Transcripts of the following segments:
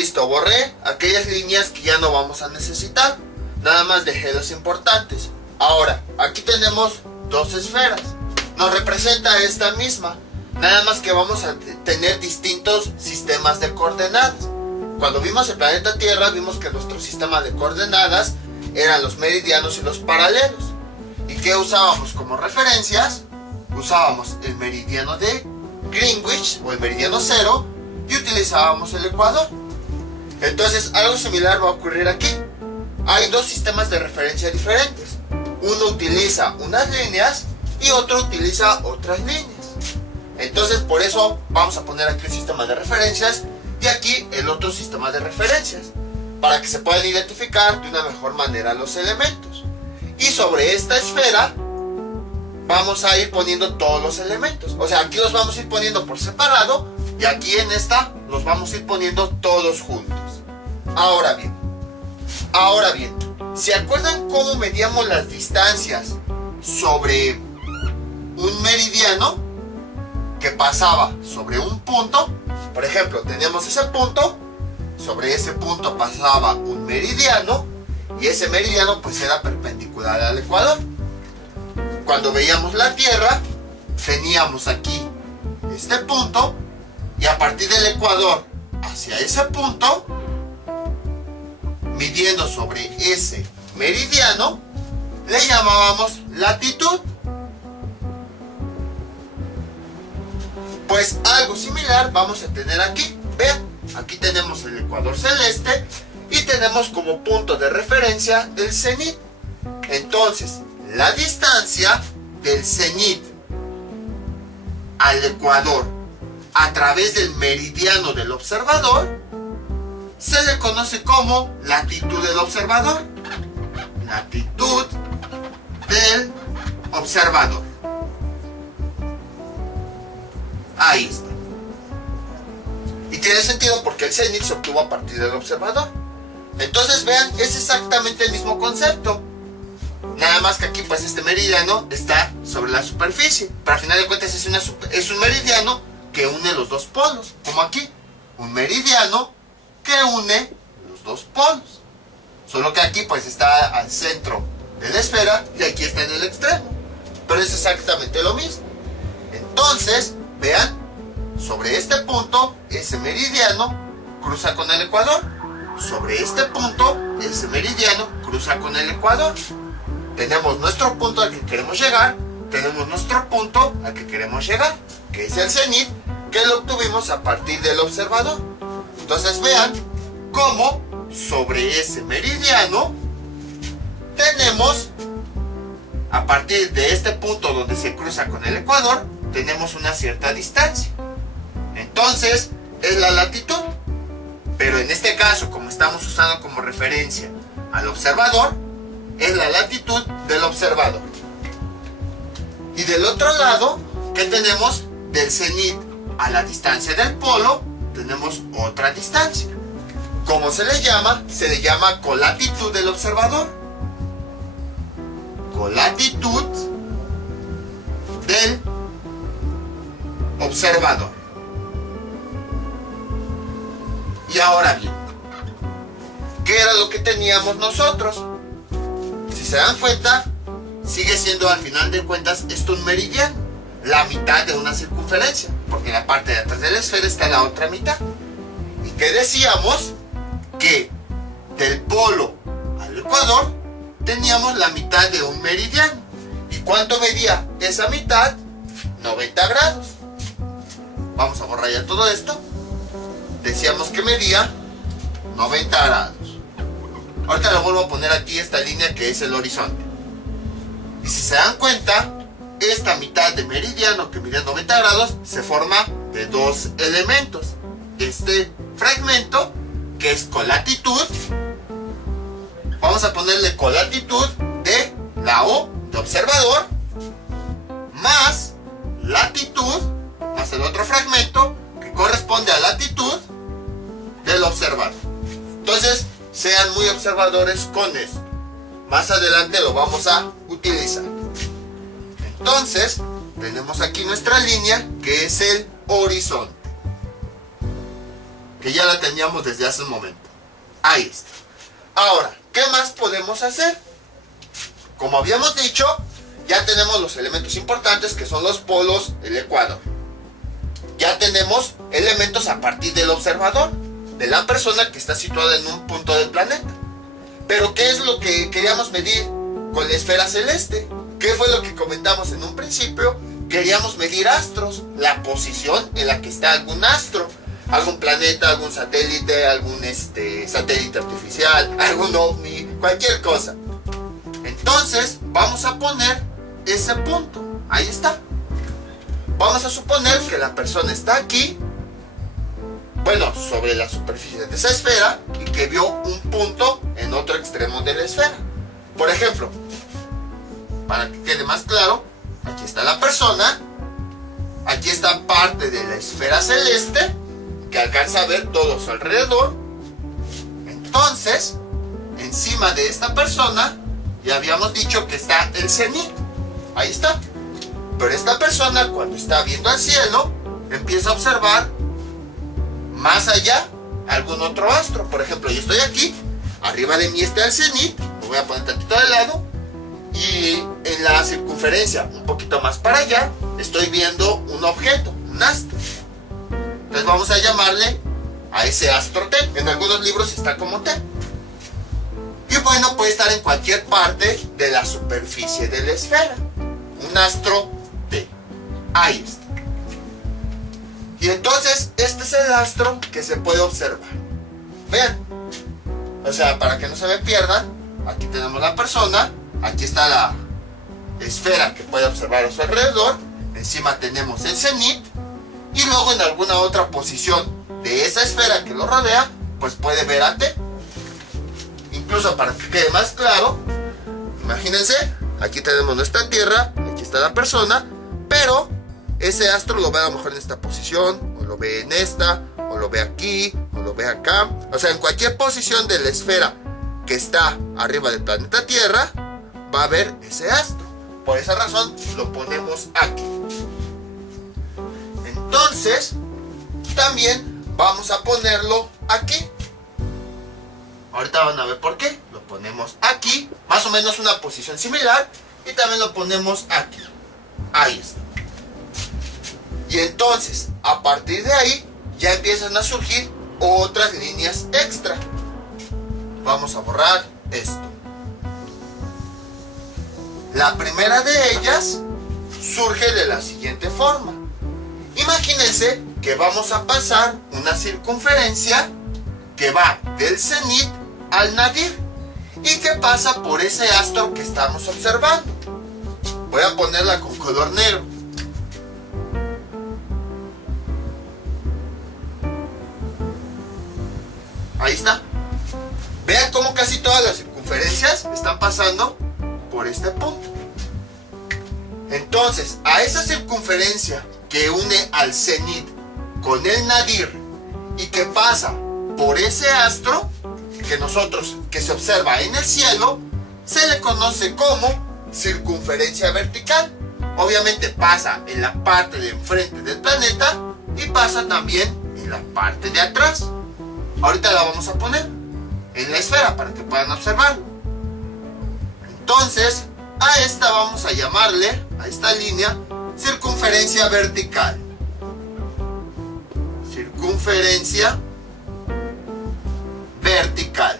listo, borré aquellas líneas que ya no vamos a necesitar. Nada más dejé los importantes. Ahora, aquí tenemos dos esferas. Nos representa esta misma. Nada más que vamos a tener distintos sistemas de coordenadas. Cuando vimos el planeta Tierra, vimos que nuestro sistema de coordenadas eran los meridianos y los paralelos. ¿Y qué usábamos como referencias? Usábamos el meridiano de Greenwich o el meridiano cero y utilizábamos el ecuador. Entonces algo similar va a ocurrir aquí. Hay dos sistemas de referencia diferentes. Uno utiliza unas líneas y otro utiliza otras líneas. Entonces por eso vamos a poner aquí un sistema de referencias y aquí el otro sistema de referencias, para que se puedan identificar de una mejor manera los elementos. Y sobre esta esfera vamos a ir poniendo todos los elementos. O sea, aquí los vamos a ir poniendo por separado y aquí en esta los vamos a ir poniendo todos juntos. Ahora bien, ¿se acuerdan cómo medíamos las distancias sobre un meridiano que pasaba sobre un punto? Por ejemplo, teníamos ese punto, sobre ese punto pasaba un meridiano y ese meridiano pues era perpendicular al ecuador. Cuando veíamos la Tierra, teníamos aquí este punto y a partir del ecuador hacia ese punto, midiendo sobre ese meridiano, le llamábamos latitud. Pues algo similar vamos a tener aquí. Vean, aquí tenemos el ecuador celeste y tenemos como punto de referencia el cenit. Entonces, la distancia del cenit al ecuador a través del meridiano del observador se le conoce como latitud del observador. Latitud del observador. Ahí está. Y tiene sentido porque el cenit se obtuvo a partir del observador. Entonces vean, es exactamente el mismo concepto. Nada más que aquí pues este meridiano está sobre la superficie. Pero al final de cuentas es un meridiano que une los dos polos. Como aquí, un meridiano que une los dos polos. Solo que aquí pues está al centro de la esfera y aquí está en el extremo. Pero es exactamente lo mismo. Entonces, vean, sobre este punto, ese meridiano cruza con el ecuador. Sobre este punto, ese meridiano cruza con el ecuador. Tenemos nuestro punto al que queremos llegar, tenemos nuestro punto al que queremos llegar, que es el cenit, que lo obtuvimos a partir del observador. Entonces vean cómo sobre ese meridiano tenemos, a partir de este punto donde se cruza con el ecuador, tenemos una cierta distancia. Entonces es la latitud. Pero en este caso, como estamos usando como referencia al observador, es la latitud del observador. Y del otro lado, ¿qué tenemos? Del cenit a la distancia del polo, tenemos otra distancia. ¿Cómo se le llama? Se le llama colatitud del observador. Colatitud del observador. Y ahora bien, ¿qué era lo que teníamos nosotros? Si se dan cuenta, sigue siendo al final de cuentas esto un meridiano, la mitad de una circunferencia, porque en la parte de atrás de la esfera está la otra mitad. ¿Y qué decíamos? Que del polo al ecuador teníamos la mitad de un meridiano. ¿Y cuánto medía esa mitad? 90 grados. Vamos a borrar ya todo esto. Decíamos que medía 90 grados. Ahorita le vuelvo a poner aquí esta línea que es el horizonte. Y si se dan cuenta, esta mitad de meridiano que mide 90 grados se forma de dos elementos. Este fragmento, que es colatitud, vamos a ponerle colatitud de la O de observador, más latitud, más el otro fragmento que corresponde a latitud del observador. Entonces, sean muy observadores con esto. Más adelante lo vamos a utilizar. Entonces, tenemos aquí nuestra línea que es el horizonte. que ya la teníamos desde hace un momento. Ahí está. Ahora, ¿qué más podemos hacer? Como habíamos dicho, ya tenemos los elementos importantes que son los polos, el ecuador. Ya tenemos elementos a partir del observador, de la persona que está situada en un punto del planeta. Pero ¿qué es lo que queríamos medir con la esfera celeste? ¿Qué fue lo que comentamos en un principio? Queríamos medir astros, la posición en la que está algún astro, algún planeta, algún satélite, algún satélite artificial, algún ovni, cualquier cosa. Entonces vamos a poner ese punto, ahí está. Vamos a suponer que la persona está aquí, bueno, sobre la superficie de esa esfera, y que vio un punto en otro extremo de la esfera. Por ejemplo, para que quede más claro, aquí está la persona, aquí está parte de la esfera celeste, que alcanza a ver todo a su alrededor. Entonces, encima de esta persona, ya habíamos dicho que está el cenit, ahí está. Pero esta persona, cuando está viendo al cielo, empieza a observar más allá algún otro astro. Por ejemplo, yo estoy aquí, arriba de mí está el cenit, lo voy a poner tantito de lado, y en la circunferencia, un poquito más para allá, estoy viendo un objeto, un astro. Entonces vamos a llamarle a ese astro T. En algunos libros está como T. Y bueno, puede estar en cualquier parte de la superficie de la esfera. Un astro T. Ahí está. Y entonces, este es el astro que se puede observar. Vean. O sea, para que no se me pierdan, aquí tenemos la persona, aquí está la esfera que puede observar a su alrededor, encima tenemos el cenit, y luego en alguna otra posición de esa esfera que lo rodea, pues puede ver a T. Incluso para que quede más claro, imagínense, aquí tenemos nuestra Tierra, aquí está la persona, pero ese astro lo ve a lo mejor en esta posición, o lo ve en esta, o lo ve aquí, o lo ve acá. O sea, en cualquier posición de la esfera que está arriba del planeta Tierra, va a ver ese astro. Por esa razón lo ponemos aquí. Entonces, también vamos a ponerlo aquí. Ahorita van a ver por qué. Lo ponemos aquí, más o menos una posición similar, y también lo ponemos aquí. Ahí está. Y entonces, a partir de ahí, ya empiezan a surgir otras líneas extra. Vamos a borrar esto. La primera de ellas surge de la siguiente forma. Imagínense que vamos a pasar una circunferencia que va del cenit al nadir y que pasa por ese astro que estamos observando. Voy a ponerla con color negro. Ahí está. Vean cómo casi todas las circunferencias están pasando por este punto. Entonces, a esa circunferencia que une al cenit con el nadir y que pasa por ese astro que se observa en el cielo, se le conoce como circunferencia vertical. Obviamente pasa en la parte de enfrente del planeta y pasa también en la parte de atrás. Ahorita la vamos a poner en la esfera para que puedan observarlo. Entonces, a esta vamos a llamarle, a esta línea, circunferencia vertical. Circunferencia vertical.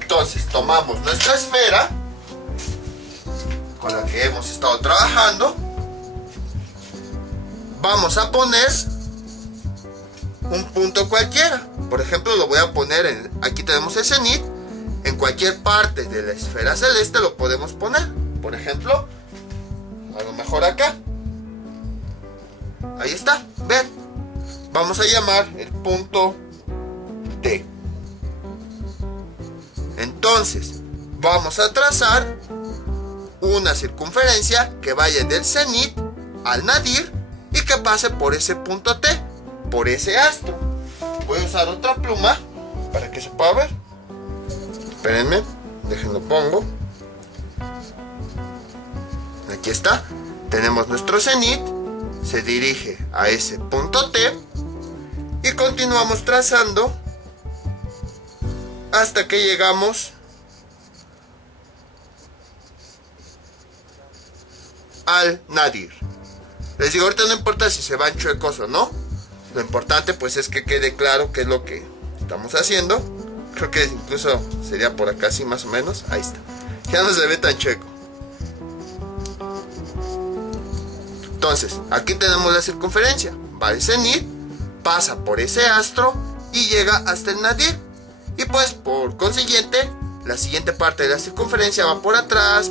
Entonces, tomamos nuestra esfera con la que hemos estado trabajando. Vamos a poner un punto cualquiera. Por ejemplo, lo voy a poner en, aquí tenemos el cenit. En cualquier parte de la esfera celeste lo podemos poner. Por ejemplo, a lo mejor acá. Ahí está, ven. Vamos a llamar el punto T. Entonces, vamos a trazar una circunferencia que vaya del cenit al nadir y que pase por ese punto T, por ese astro. Voy a usar otra pluma para que se pueda ver. Espérenme, déjenlo pongo. Aquí está. Tenemos nuestro cenit, se dirige a ese punto T y continuamos trazando hasta que llegamos al nadir. Les digo, ahorita no importa si se van chuecos o no, lo importante pues es que quede claro qué es lo que estamos haciendo. Creo que incluso sería por acá, así más o menos. Ahí está, ya no se ve tan chueco. Entonces, aquí tenemos la circunferencia. Va el cenit, pasa por ese astro y llega hasta el nadir. Y pues, por consiguiente, la siguiente parte de la circunferencia va por atrás,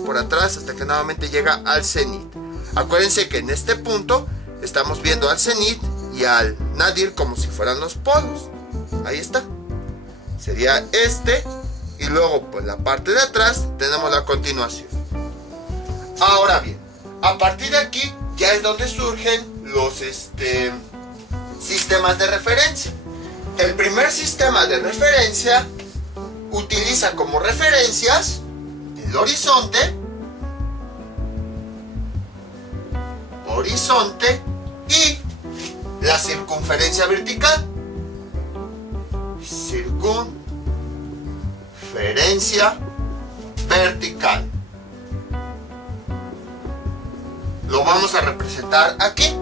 hasta que nuevamente llega al cenit. Acuérdense que en este punto estamos viendo al cenit y al nadir como si fueran los polos. Ahí está. Sería este. Y luego, pues la parte de atrás tenemos la continuación. Ahora bien, a partir de aquí ya es donde surgen los sistemas de referencia. El primer sistema de referencia utiliza como referencias el horizonte y la circunferencia vertical. Circunferencia vertical. Lo vamos a representar aquí.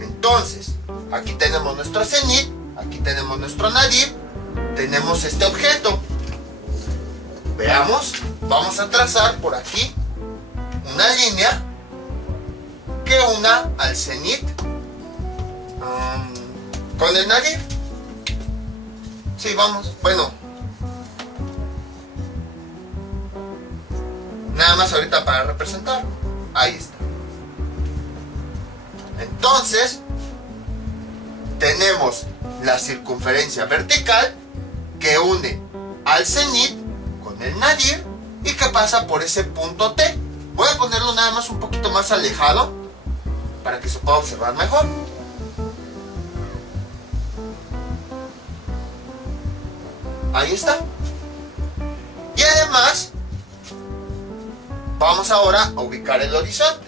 Entonces, aquí tenemos nuestro cenit, aquí tenemos nuestro nadir, tenemos este objeto. Veamos, vamos a trazar por aquí una línea que una al cenit con el nadir. Sí, vamos, bueno, nada más ahorita para representar. Ahí está. Entonces, tenemos la circunferencia vertical que une al cenit con el nadir y que pasa por ese punto T. Voy a ponerlo nada más un poquito más alejado para que se pueda observar mejor. Ahí está. Y además, vamos ahora a ubicar el horizonte.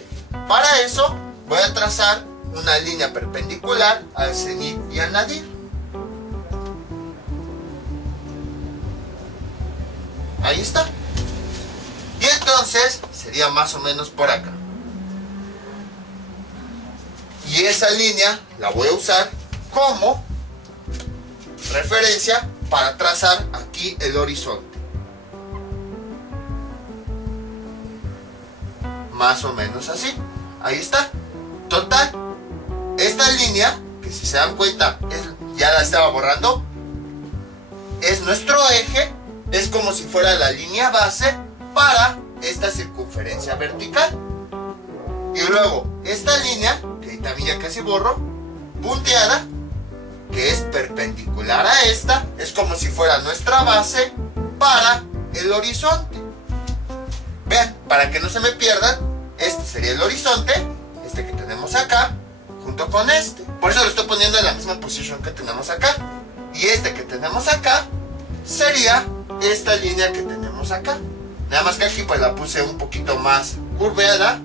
Para eso, voy a trazar una línea perpendicular al cenit y al nadir. Ahí está. Y entonces sería más o menos por acá. Y esa línea la voy a usar como referencia para trazar aquí el horizonte. Más o menos así. Ahí está. Total, esta línea, que si se dan cuenta, ya la estaba borrando, es nuestro eje, es como si fuera la línea base para esta circunferencia vertical. Y luego, esta línea, que también ya casi borro, punteada, que es perpendicular a esta, es como si fuera nuestra base para el horizonte. Vean, para que no se me pierdan, este sería el horizonte, este que tenemos acá, junto con este. Por eso lo estoy poniendo en la misma posición que tenemos acá. Y este que tenemos acá sería esta línea que tenemos acá. Nada más que aquí pues la puse un poquito más curveada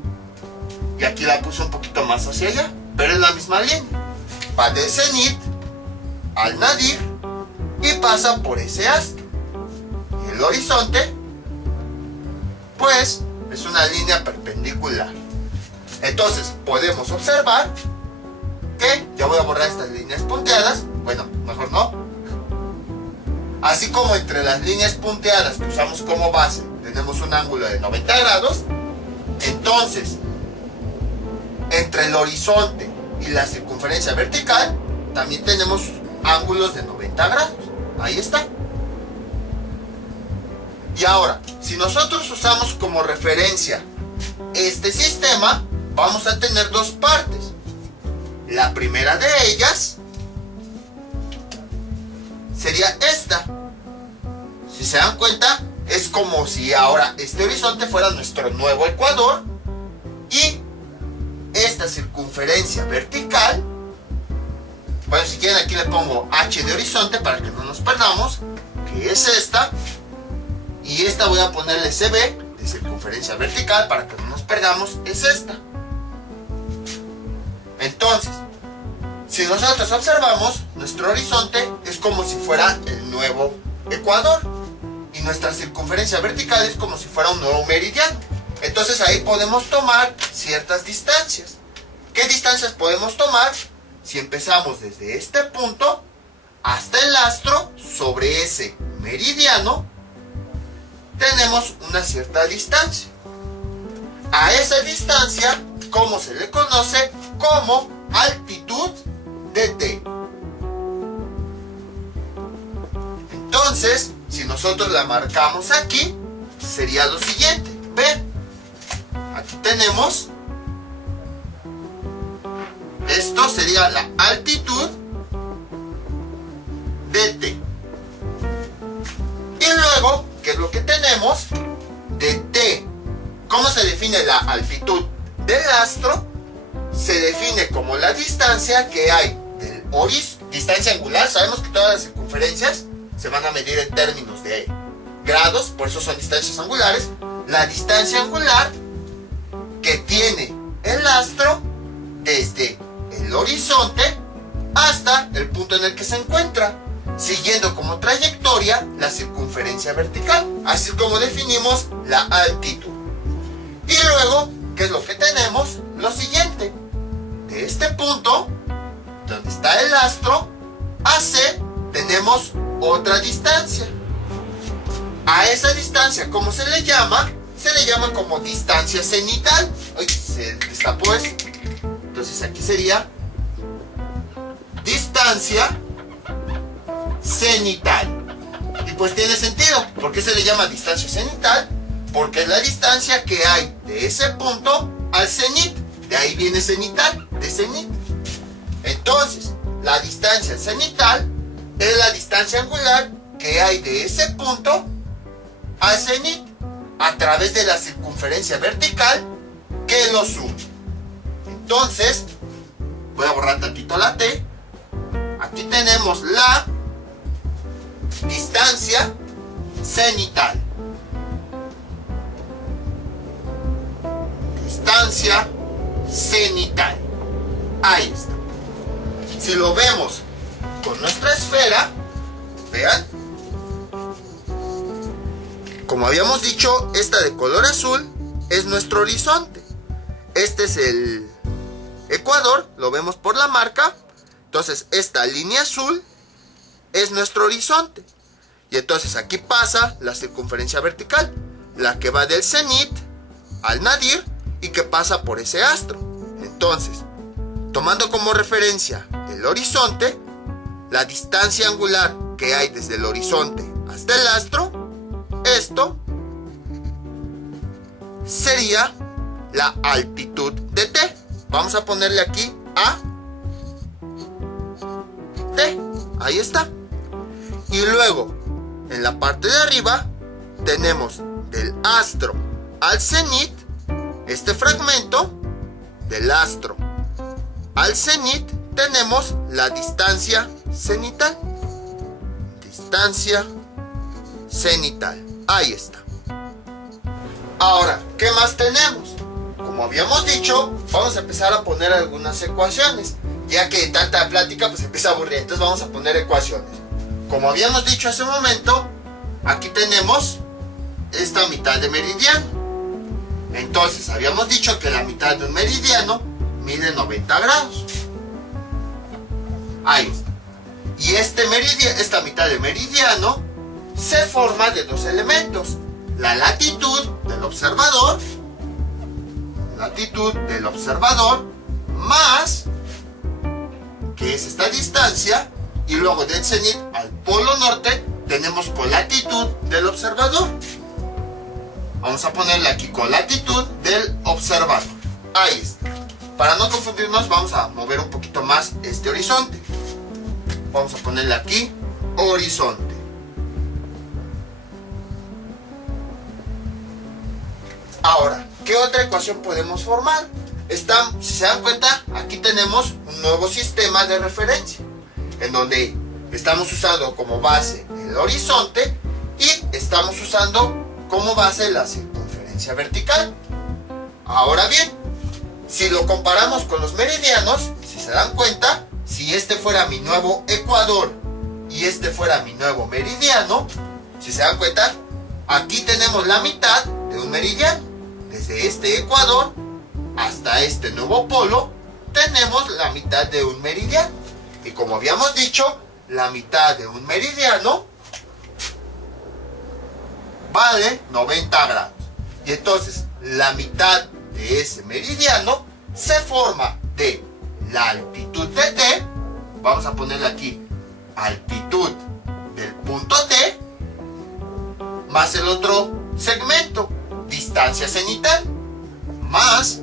y aquí la puse un poquito más hacia allá, pero es la misma línea. Va del cenit al nadir y pasa por ese astro. Y el horizonte pues es una línea perpendicular. Entonces podemos observar que ya voy a borrar estas líneas punteadas. Bueno, mejor no. Así como entre las líneas punteadas que usamos como base tenemos un ángulo de 90 grados, entonces entre el horizonte y la circunferencia vertical también tenemos ángulos de 90 grados. Ahí está. Y ahora, si nosotros usamos como referencia este sistema, vamos a tener dos partes. La primera de ellas sería esta. Si se dan cuenta, es como si ahora este horizonte fuera nuestro nuevo ecuador y esta circunferencia vertical, bueno, si quieren aquí le pongo H de horizonte para que no nos perdamos, que es esta, y esta voy a ponerle CB de circunferencia vertical para que no nos perdamos, es esta. Entonces, si nosotros observamos, nuestro horizonte es como si fuera el nuevo ecuador y nuestra circunferencia vertical es como si fuera un nuevo meridiano. Entonces ahí podemos tomar ciertas distancias. ¿Qué distancias podemos tomar? Si empezamos desde este punto hasta el astro, sobre ese meridiano, tenemos una cierta distancia. A esa distancia, ¿cómo se le conoce? Como altitud de t. Entonces, si nosotros la marcamos aquí, sería lo siguiente. Ven, aquí tenemos, esto sería la altitud de t. Y luego, ¿qué es lo que tenemos? De t. ¿Cómo se define la altitud del astro? Se define como la distancia que hay del horizonte, distancia angular. Sabemos que todas las circunferencias se van a medir en términos de grados, por eso son distancias angulares. La distancia angular que tiene el astro desde el horizonte hasta el punto en el que se encuentra, siguiendo como trayectoria la circunferencia vertical, así como definimos la altitud. Y luego, ¿qué es lo que tenemos? Lo siguiente, de este punto, donde está el astro, a C, tenemos otra distancia. A esa distancia, ¿cómo se le llama? Se le llama como distancia cenital. Ay, se destapó esto. Entonces aquí sería distancia cenital. Y pues tiene sentido. ¿Por qué se le llama distancia cenital? Porque es la distancia que hay de ese punto al cenit. De ahí viene cenital, de cenit. Entonces, la distancia cenital es la distancia angular que hay de ese punto al cenit a través de la circunferencia vertical que los une. Entonces, voy a borrar tantito la T. Aquí tenemos la distancia cenital. Distancia cenital. Ahí está. Si lo vemos con nuestra esfera, vean, como habíamos dicho, esta de color azul es nuestro horizonte. Este es el ecuador, lo vemos por la marca. Entonces esta línea azul es nuestro horizonte. Y entonces aquí pasa la circunferencia vertical, la que va del cenit al nadir y que pasa por ese astro. Entonces, tomando como referencia el horizonte, la distancia angular que hay desde el horizonte hasta el astro, esto sería la altitud de T. Vamos a ponerle aquí a T. Ahí está. Y luego, en la parte de arriba, tenemos del astro al cenit, este fragmento, del astro al cenit, tenemos la distancia cenital. Distancia cenital. Ahí está. Ahora, ¿qué más tenemos? Como habíamos dicho, vamos a empezar a poner algunas ecuaciones, ya que tanta plática pues empieza a aburrir. Entonces vamos a poner ecuaciones. Como habíamos dicho hace un momento, aquí tenemos esta mitad de meridiano. Entonces habíamos dicho que la mitad de un meridiano mide 90 grados. Ahí está. Y esta mitad de meridiano se forma de dos elementos: la latitud del observador, más, que es esta distancia, y luego del cenit al polo norte tenemos colatitud del observador. Vamos a ponerle aquí colatitud del observador. Ahí está. Para no confundirnos, vamos a mover un poquito más este horizonte. Vamos a ponerle aquí horizonte. Ahora, ¿qué otra ecuación podemos formar? Si se dan cuenta, aquí tenemos un nuevo sistema de referencia, en donde estamos usando como base el horizonte y estamos usando como base la circunferencia vertical. Ahora bien, si lo comparamos con los meridianos, se dan cuenta, si este fuera mi nuevo ecuador y este fuera mi nuevo meridiano, si se dan cuenta, aquí tenemos la mitad de un meridiano. Desde este ecuador hasta este nuevo polo tenemos la mitad de un meridiano. Y como habíamos dicho, la mitad de un meridiano vale 90 grados. Y entonces la mitad de ese meridiano se forma de la altitud de T. Vamos a ponerle aquí altitud del punto T más el otro segmento, distancia cenital, más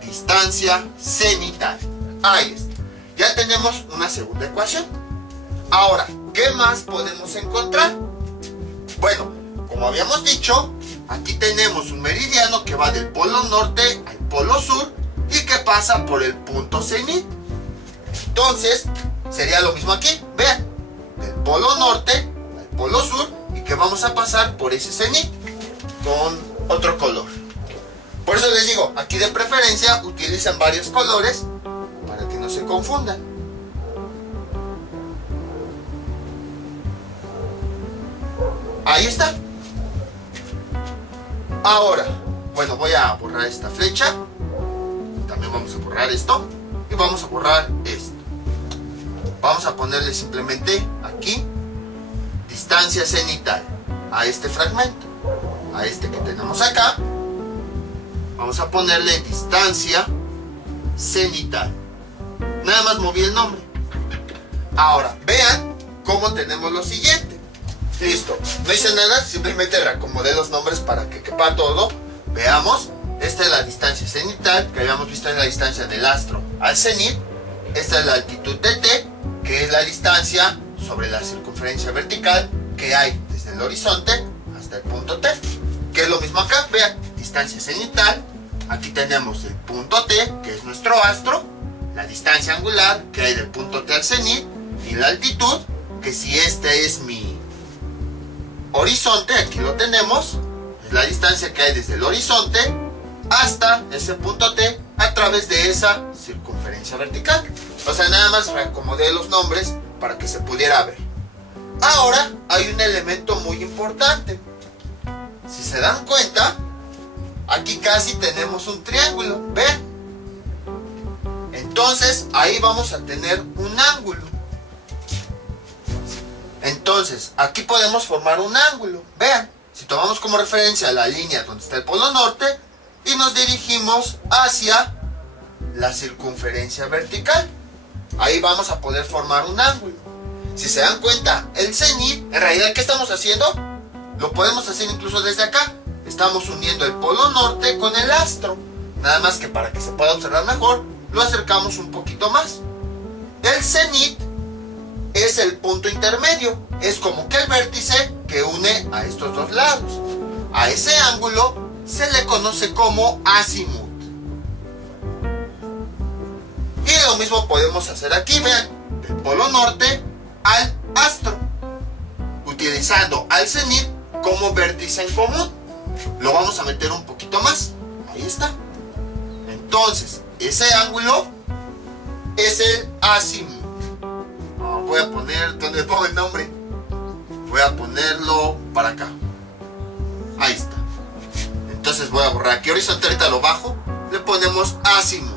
distancia cenital. Ahí está. Ya tenemos una segunda ecuación. Ahora, ¿qué más podemos encontrar? Bueno, como habíamos dicho, aquí tenemos un meridiano que va del polo norte al polo sur y que pasa por el punto cenit. Entonces, sería lo mismo aquí. Vean, del polo norte al polo sur y que vamos a pasar por ese cenit con otro color. Por eso les digo, aquí de preferencia utilizan varios colores para que no se confundan. Ahí está. Ahora, bueno, voy a borrar esta flecha. También vamos a borrar esto. Y vamos a borrar esto. Vamos a ponerle simplemente aquí distancia cenital a este fragmento. A este que tenemos acá. Vamos a ponerle distancia cenital. Nada más moví el nombre. Ahora, vean cómo tenemos lo siguiente. Listo, no hice nada, simplemente reacomodé los nombres para que quepa todo. Veamos, esta es la distancia cenital, que habíamos visto en la distancia del astro al cenit. Esta es la altitud de T, que es la distancia sobre la circunferencia vertical que hay desde el horizonte hasta el punto T. Que es lo mismo acá, vean, distancia cenital. Aquí tenemos el punto T, que es nuestro astro, la distancia angular que hay del punto T al cenit, y la altitud, que si este es mi horizonte, aquí lo tenemos, es la distancia que hay desde el horizonte hasta ese punto T a través de esa circunferencia vertical. O sea, nada más reacomodé los nombres para que se pudiera ver. Ahora hay un elemento muy importante. Si se dan cuenta, aquí casi tenemos un triángulo, ¿ven? Entonces ahí vamos a tener un ángulo. Entonces, aquí podemos formar un ángulo. Vean, si tomamos como referencia la línea donde está el polo norte y nos dirigimos hacia la circunferencia vertical, ahí vamos a poder formar un ángulo. Si se dan cuenta, el cenit, en realidad, ¿qué estamos haciendo? Lo podemos hacer incluso desde acá. Estamos uniendo el polo norte con el astro. Nada más que para que se pueda observar mejor, lo acercamos un poquito más. El cenit es el punto intermedio, es como que el vértice que une a estos dos lados. A ese ángulo se le conoce como azimut. Y lo mismo podemos hacer aquí, vean, del polo norte al astro, utilizando al cenit como vértice en común. Lo vamos a meter un poquito más, ahí está. Entonces, ese ángulo es el azimut. Voy a poner, donde pongo el nombre, voy a ponerlo para acá. Ahí está. Entonces voy a borrar aquí horizonte, ahorita lo bajo, le ponemos azimut.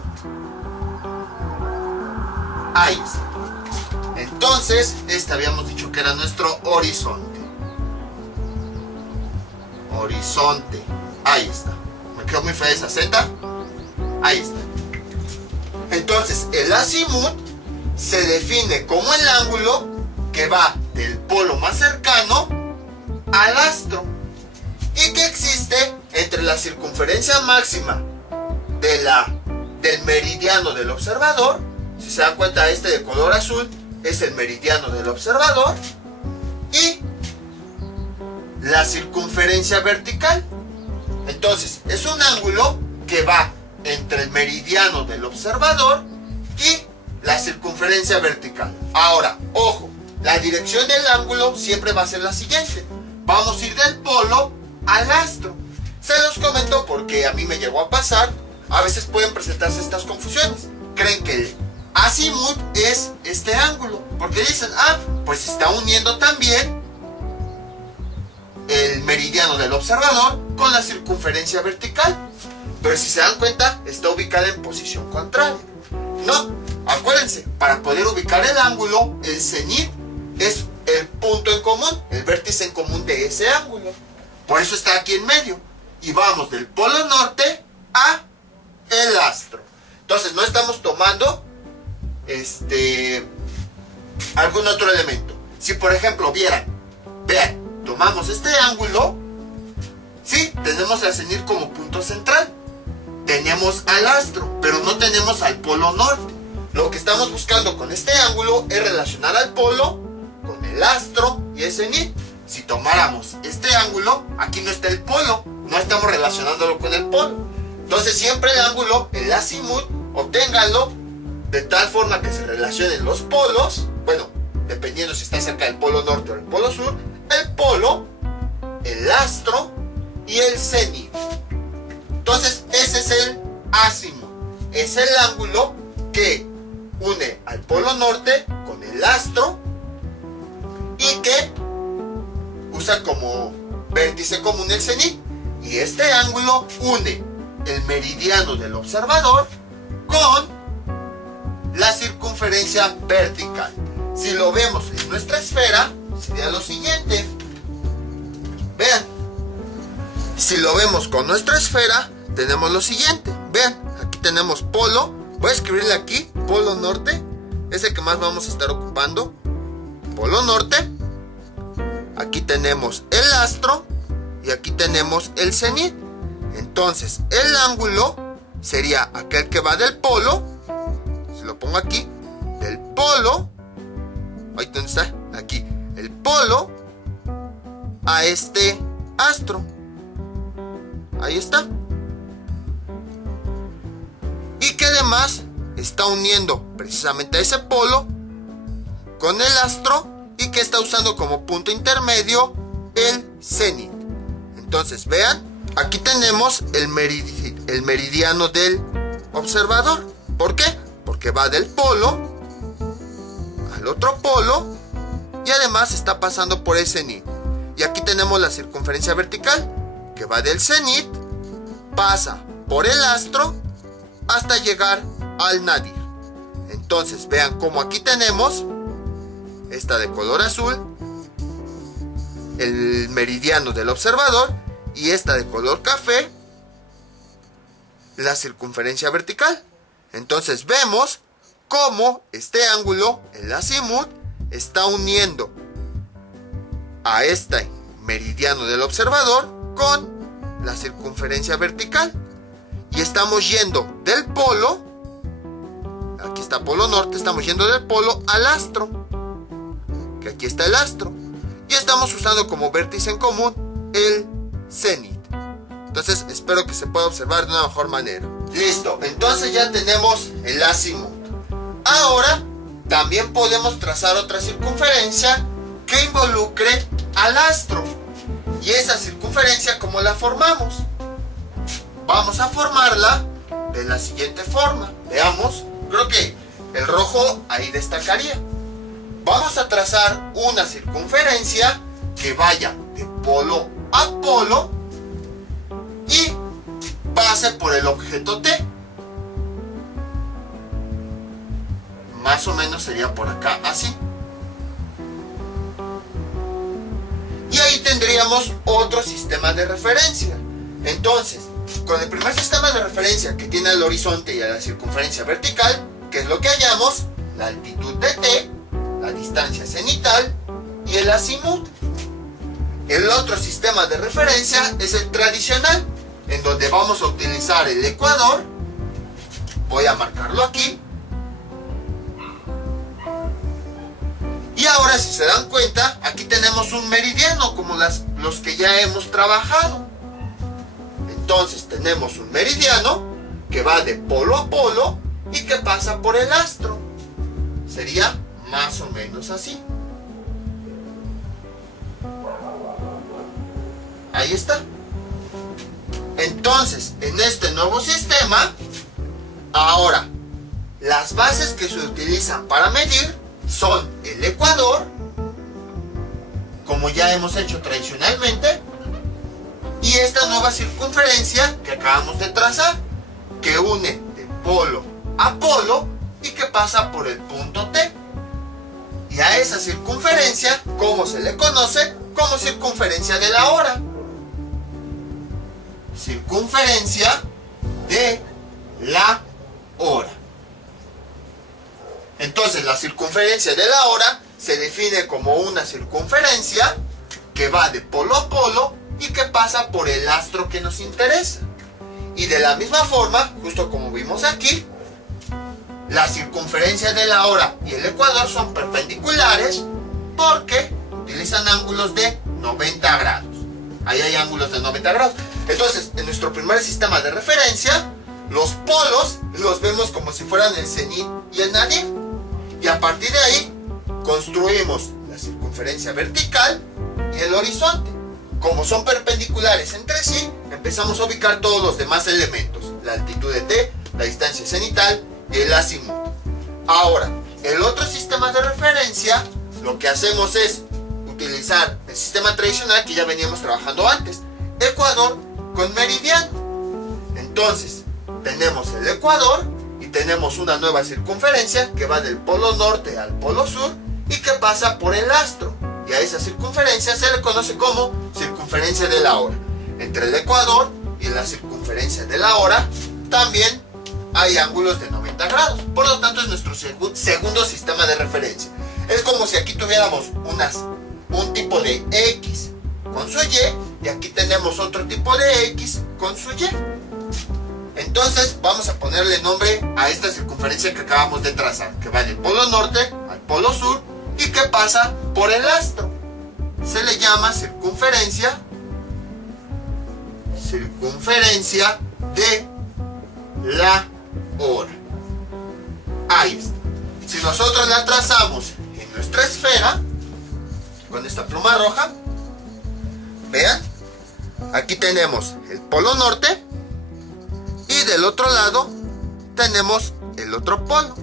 Ahí está. Entonces, este habíamos dicho que era nuestro horizonte. Horizonte. Ahí está. Me quedó muy fea esa Z. Ahí está. Entonces, el azimut se define como el ángulo que va del polo más cercano al astro y que existe entre la circunferencia máxima del meridiano del observador. Si se dan cuenta, este de color azul es el meridiano del observador, y la circunferencia vertical. Entonces, es un ángulo que va entre el meridiano del observador y la circunferencia vertical. Ahora, ojo, la dirección del ángulo siempre va a ser la siguiente. Vamos a ir del polo al astro. Se los comento porque a mí me llegó a pasar. A veces pueden presentarse estas confusiones. Creen que el Azimut es este ángulo, porque dicen, pues está uniendo también el meridiano del observador con la circunferencia vertical. Pero si se dan cuenta, está ubicada en posición contraria. No, acuérdense, para poder ubicar el ángulo, el cenit es el punto en común, el vértice en común de ese ángulo. Por eso está aquí en medio. Y vamos del polo norte a el astro. Entonces no estamos tomando algún otro elemento. Si por ejemplo vean, tomamos este ángulo, sí, tenemos al cenit como punto central. Tenemos al astro, pero no tenemos al polo norte. Lo que estamos buscando con este ángulo es relacionar al polo con el astro y el cenit. Si tomáramos este ángulo, aquí no está el polo, no estamos relacionándolo con el polo. Entonces siempre el ángulo, el azimut, obténganlo de tal forma que se relacionen los polos, bueno, dependiendo si está cerca del polo norte o del polo sur, el polo, el astro y el cenit. Entonces ese es el azimut, es el ángulo que une al polo norte con el astro y que usa como vértice común el cenit. Y este ángulo une el meridiano del observador con la circunferencia vertical. Si lo vemos en nuestra esfera, sería lo siguiente. Vean, si lo vemos con nuestra esfera, tenemos lo siguiente. Vean, aquí tenemos polo. Voy a escribirle aquí, polo norte. Es el que más vamos a estar ocupando. Polo norte. Aquí tenemos el astro. Y aquí tenemos el cenit. Entonces, el ángulo sería aquel que va del polo. Si lo pongo aquí, del polo. Ahí, ¿dónde está? Aquí. El polo a este astro. Ahí está. Y que además está uniendo precisamente a ese polo con el astro y que está usando como punto intermedio el cenit. Entonces vean, aquí tenemos el meridiano del observador. ¿Por qué? Porque va del polo al otro polo y además está pasando por el cenit. Y aquí tenemos la circunferencia vertical que va del cenit, pasa por el astro hasta llegar al nadir. Entonces vean cómo aquí tenemos esta de color azul, el meridiano del observador, y esta de color café, la circunferencia vertical. Entonces vemos cómo este ángulo, el azimut, está uniendo a este meridiano del observador con la circunferencia vertical. Y estamos yendo del polo, aquí está polo norte, estamos yendo del polo al astro, que aquí está el astro. Y estamos usando como vértice en común el cenit. Entonces espero que se pueda observar de una mejor manera. Listo, entonces ya tenemos el azimut. Ahora también podemos trazar otra circunferencia que involucre al astro. Y esa circunferencia, ¿cómo la formamos? Vamos a formarla de la siguiente forma. Veamos, creo que el rojo ahí destacaría. Vamos a trazar una circunferencia que vaya de polo a polo y pase por el objeto T. Más o menos sería por acá, así. Y ahí tendríamos otro sistema de referencia. Entonces, con el primer sistema de referencia que tiene el horizonte y a la circunferencia vertical, ¿qué es lo que hallamos? La altitud de T, la distancia cenital y el azimut. El otro sistema de referencia es el tradicional, en donde vamos a utilizar el ecuador. Voy a marcarlo aquí. Y ahora, si se dan cuenta, aquí tenemos un meridiano como los que ya hemos trabajado. Entonces tenemos un meridiano que va de polo a polo y que pasa por el astro. Sería más o menos así. Ahí está. Entonces, en este nuevo sistema, ahora las bases que se utilizan para medir son el ecuador, como ya hemos hecho tradicionalmente, y esta nueva circunferencia que acabamos de trazar, que une de polo a polo y que pasa por el punto T. Y a esa circunferencia, ¿cómo se le conoce? Como circunferencia de la hora. Circunferencia de la hora. Entonces, la circunferencia de la hora se define como una circunferencia que va de polo a polo y que pasa por el astro que nos interesa. Y de la misma forma, justo como vimos aquí, la circunferencia de la hora y el ecuador son perpendiculares porque utilizan ángulos de 90 grados. Ahí hay ángulos de 90 grados. Entonces, en nuestro primer sistema de referencia, los polos los vemos como si fueran el cenit y el nadir. Y a partir de ahí, construimos la circunferencia vertical y el horizonte. Como son perpendiculares entre sí, empezamos a ubicar todos los demás elementos. La altitud de T, la distancia cenital y el azimut. Ahora, el otro sistema de referencia, lo que hacemos es utilizar el sistema tradicional que ya veníamos trabajando antes. Ecuador con meridiano. Entonces, tenemos el ecuador y tenemos una nueva circunferencia que va del polo norte al polo sur y que pasa por el astro. Y a esa circunferencia se le conoce como circunferencia de la hora. Entre el ecuador y la circunferencia de la hora también hay ángulos de 90 grados. Por lo tanto, es nuestro segundo sistema de referencia. Es como si aquí tuviéramos un tipo de X con su Y y aquí tenemos otro tipo de X con su Y. Entonces vamos a ponerle nombre a esta circunferencia que acabamos de trazar, que va del polo norte al polo sur y que pasa por el astro. Se le llama circunferencia de la hora. Ahí está. Si nosotros la trazamos en nuestra esfera con esta pluma roja, vean, aquí tenemos el polo norte y del otro lado tenemos el otro polo.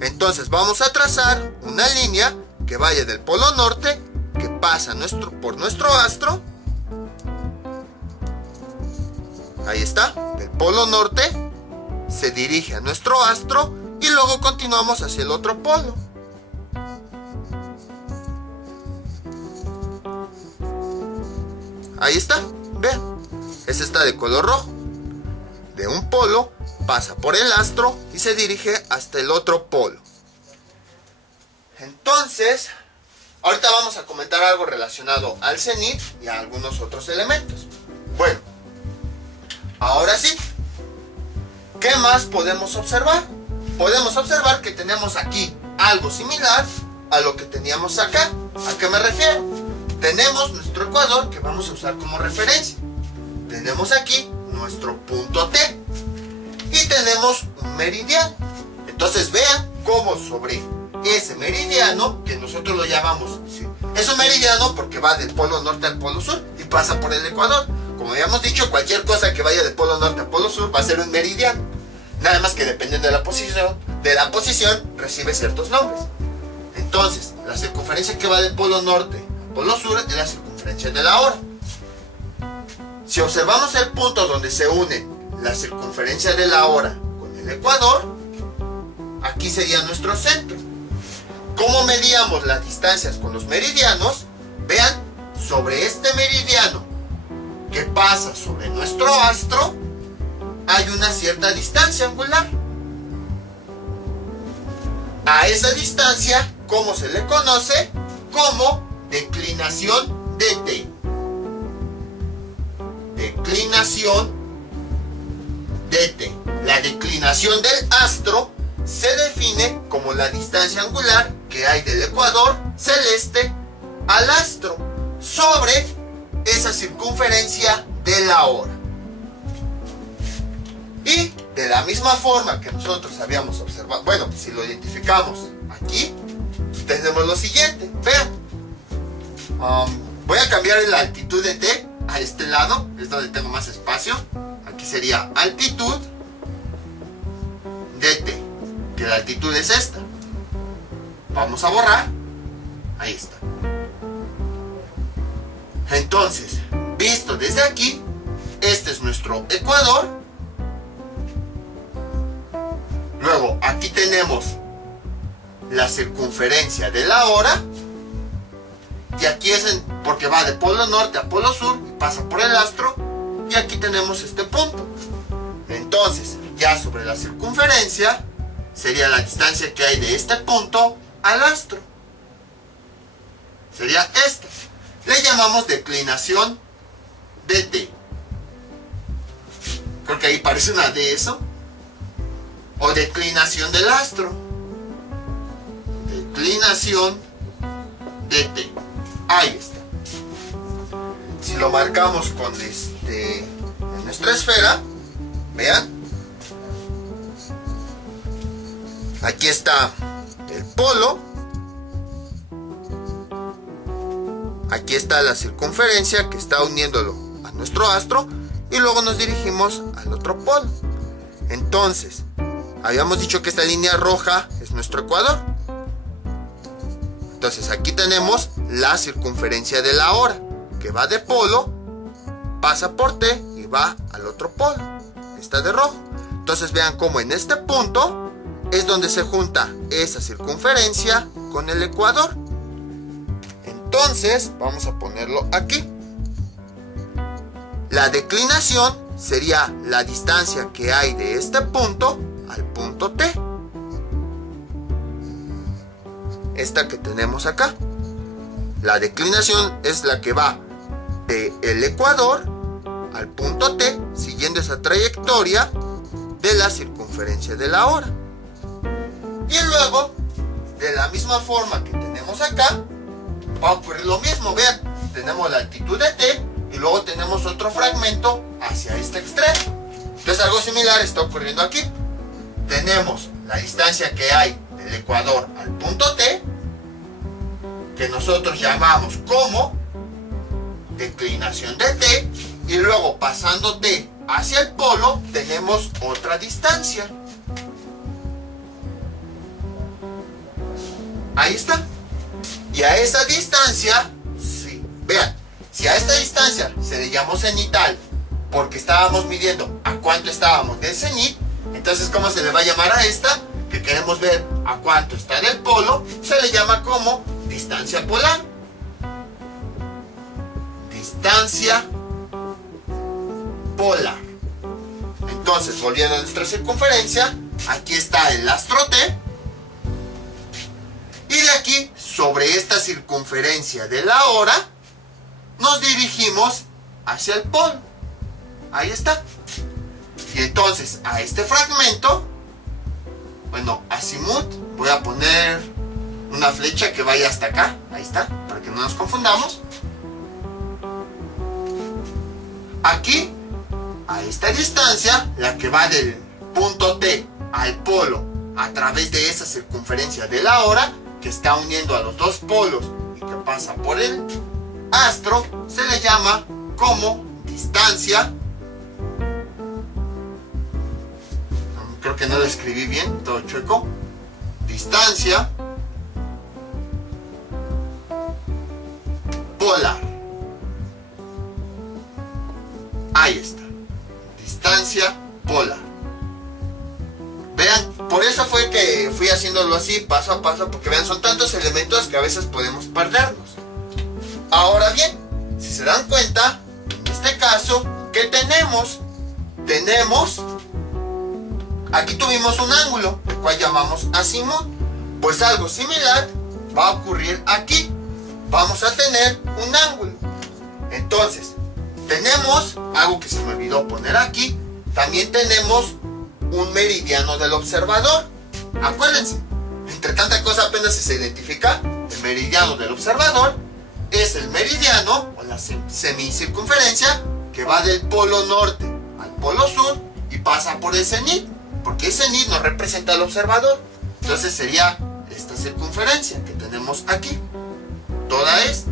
Entonces vamos a trazar una línea que vaya del polo norte, que pasa por nuestro astro. Ahí está, del polo norte se dirige a nuestro astro y luego continuamos hacia el otro polo. Ahí está, vean, esta está de color rojo. De un polo pasa por el astro y se dirige hasta el otro polo. Entonces, ahorita vamos a comentar algo relacionado al cenit y a algunos otros elementos. Bueno, ahora sí, ¿qué más podemos observar? Podemos observar que tenemos aquí algo similar a lo que teníamos acá. ¿A qué me refiero? Tenemos nuestro ecuador que vamos a usar como referencia. Tenemos aquí nuestro punto T y tenemos un meridiano. Entonces vean cómo sobre ese meridiano, que nosotros lo llamamos, ¿sí?, es un meridiano porque va del polo norte al polo sur y pasa por el ecuador. Como habíamos dicho, cualquier cosa que vaya del polo norte al polo sur va a ser un meridiano. Nada más que dependiendo de la posición recibe ciertos nombres. Entonces, la circunferencia que va del polo norte al polo sur es la circunferencia de la hora. Si observamos el punto donde se une la circunferencia de la hora con el ecuador, aquí sería nuestro centro. ¿Cómo medíamos las distancias con los meridianos? Vean, sobre este meridiano que pasa sobre nuestro astro, hay una cierta distancia angular. A esa distancia, ¿cómo se le conoce? Como declinación de T. Declinación de T. La declinación del astro se define como la distancia angular que hay del ecuador celeste al astro sobre esa circunferencia de la hora. Y de la misma forma que nosotros habíamos observado, bueno, si lo identificamos aquí, tenemos lo siguiente. Vean, voy a cambiar la altitud de T a este lado, es donde tengo más espacio. Aquí sería altitud dt, que la altitud es esta. Vamos a borrar. Ahí está. Entonces, visto desde aquí, este es nuestro ecuador. Luego, aquí tenemos la circunferencia de la hora. Y aquí es porque va de polo norte a polo sur y pasa por el astro. Y aquí tenemos este punto. Entonces, ya sobre la circunferencia, sería la distancia que hay de este punto al astro. Sería esta. Le llamamos declinación dt. Creo que ahí parece una D eso. O declinación del astro. Declinación dt. Ahí está. Si lo marcamos con en nuestra esfera, vean. Aquí está el polo. Aquí está la circunferencia que está uniéndolo a nuestro astro. Y luego nos dirigimos al otro polo. Entonces, habíamos dicho que esta línea roja es nuestro ecuador. Entonces aquí tenemos la circunferencia de la hora, que va de polo, pasa por T y va al otro polo. Está de rojo. Entonces vean cómo en este punto es donde se junta esa circunferencia con el ecuador. Entonces vamos a ponerlo aquí. La declinación sería la distancia que hay de este punto al punto T. Esta que tenemos acá. La declinación es la que va del ecuador al punto T, siguiendo esa trayectoria de la circunferencia de la hora. Y luego, de la misma forma que tenemos acá, va a ocurrir lo mismo. Vean, tenemos la altitud de T y luego tenemos otro fragmento hacia este extremo. Entonces algo similar está ocurriendo aquí. Tenemos la distancia que hay del ecuador al punto T, que nosotros llamamos como declinación de T, y luego pasando T hacia el polo tenemos otra distancia. Ahí está. Y a esa distancia, sí, vean, si a esta distancia se le llamó cenital porque estábamos midiendo a cuánto estábamos del cenit, entonces ¿cómo se le va a llamar a esta? Que queremos ver a cuánto está del polo, se le llama como distancia polar. Distancia polar. Entonces, volviendo a nuestra circunferencia, aquí está el astro T. Y de aquí, sobre esta circunferencia de la hora, nos dirigimos hacia el polo. Ahí está. Y entonces, a este fragmento, bueno, azimut, voy a poner una flecha que vaya hasta acá. Ahí está, para que no nos confundamos. Aquí, a esta distancia, la que va del punto T al polo a través de esa circunferencia de la hora, que está uniendo a los dos polos y que pasa por el astro, se le llama como distancia. Creo que no lo escribí bien, todo chueco. Distancia polar. Ahí está. Distancia polar. Vean, por eso fue que fui haciéndolo así, paso a paso, porque vean, son tantos elementos que a veces podemos perdernos. Ahora bien, si se dan cuenta, en este caso, ¿qué tenemos? Aquí tuvimos un ángulo, el cual llamamos azimut. Pues algo similar va a ocurrir aquí. Vamos a tener un ángulo. Entonces, tenemos algo que se me olvidó poner aquí. También tenemos un meridiano del observador. Acuérdense, entre tanta cosa apenas se identifica el meridiano del observador. Es el meridiano o la semicircunferencia que va del polo norte al polo sur y pasa por el cenit, porque el cenit nos representa al observador. Entonces sería esta circunferencia que tenemos aquí, toda esta.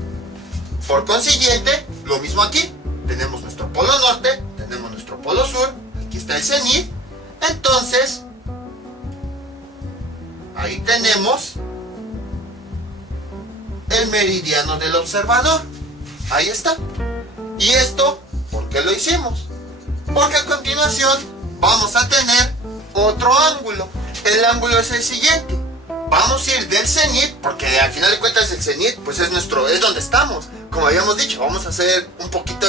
Por consiguiente, lo mismo aquí. Tenemos nuestro polo norte, tenemos nuestro polo sur, aquí está el cenit. Entonces, ahí tenemos el meridiano del observador. Ahí está. ¿Y esto por qué lo hicimos? Porque a continuación vamos a tener otro ángulo. El ángulo es el siguiente. Vamos a ir del cenit, porque al final de cuentas el cenit pues es donde estamos. Como habíamos dicho, vamos a ser un poquito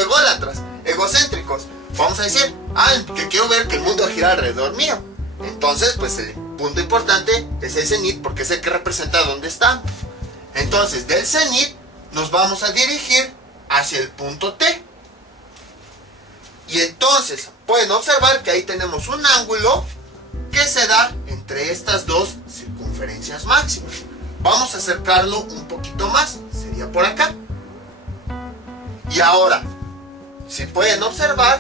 egocéntricos. Vamos a decir, que quiero ver que el mundo gira alrededor mío. Entonces, pues el punto importante es el cenit, porque es el que representa dónde estamos. Entonces, del cenit nos vamos a dirigir hacia el punto T. Y entonces, pueden observar que ahí tenemos un ángulo que se da entre estas dos circunferencias máximas. Vamos a acercarlo un poquito más, sería por acá. Y ahora, si pueden observar,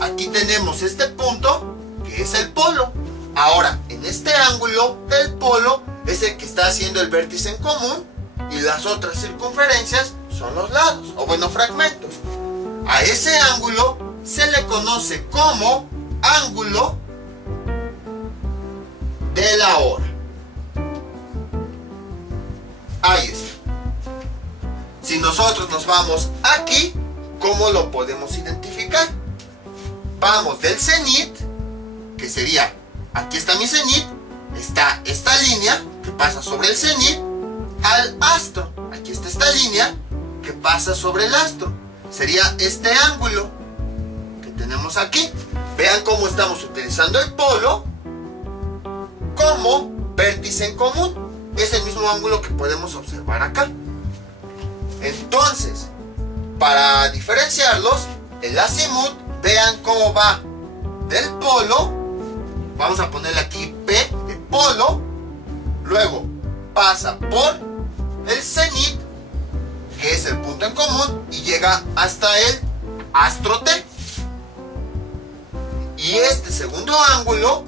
aquí tenemos este punto que es el polo. Ahora, en este ángulo, el polo es el que está haciendo el vértice en común y las otras circunferencias son los lados, o bueno, fragmentos. A ese ángulo se le conoce como ángulo de la hora. Ahí está. Si nosotros nos vamos aquí, ¿cómo lo podemos identificar? Vamos del cenit, que sería, aquí está mi cenit, está esta línea que pasa sobre el cenit, al astro. Aquí está esta línea que pasa sobre el astro. Sería este ángulo que tenemos aquí. Vean cómo estamos utilizando el polo como vértice en común. Es el mismo ángulo que podemos observar acá. Entonces, para diferenciarlos, el azimut, vean cómo va del polo. Vamos a ponerle aquí P de polo. Luego pasa por el cenit, que es el punto en común, y llega hasta el astro T. Y este segundo ángulo,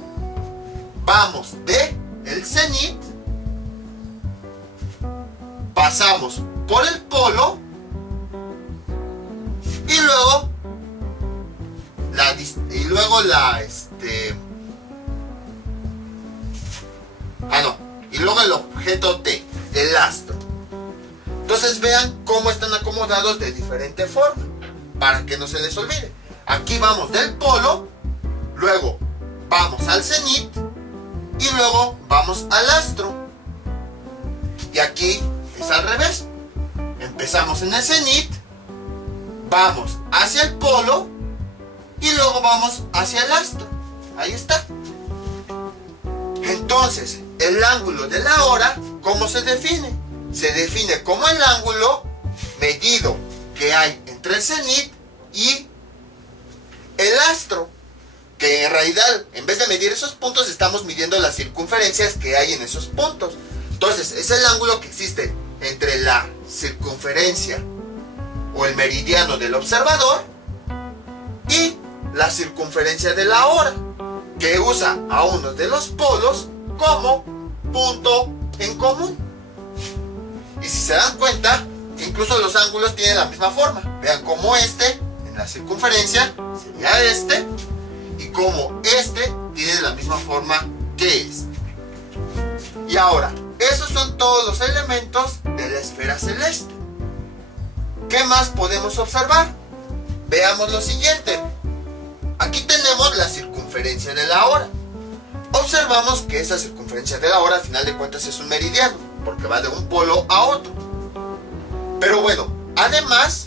vamos de el cenit, pasamos por el polo y luego y luego el objeto T, el astro. Entonces vean cómo están acomodados de diferente forma, para que no se les olvide. Aquí vamos del polo, luego vamos al cenit y luego vamos al astro. Y aquí es al revés. Empezamos en el cenit, vamos hacia el polo y luego vamos hacia el astro. Ahí está. Entonces, el ángulo de la hora, ¿cómo se define? Se define como el ángulo medido que hay entre el cenit y el astro. Que en realidad, en vez de medir esos puntos, estamos midiendo las circunferencias que hay en esos puntos. Entonces, es el ángulo que existe entre la circunferencia o el meridiano del observador y la circunferencia de la hora, que usa a uno de los polos como punto en común. Y si se dan cuenta, incluso los ángulos tienen la misma forma. Vean cómo este en la circunferencia sería este, y como este tiene la misma forma que este. Y ahora, esos son todos los elementos de la esfera celeste. ¿Qué más podemos observar? Veamos lo siguiente. Aquí tenemos la circunferencia de la hora. Observamos que esa circunferencia de la hora, al final de cuentas, es un meridiano, porque va de un polo a otro. Pero bueno, además,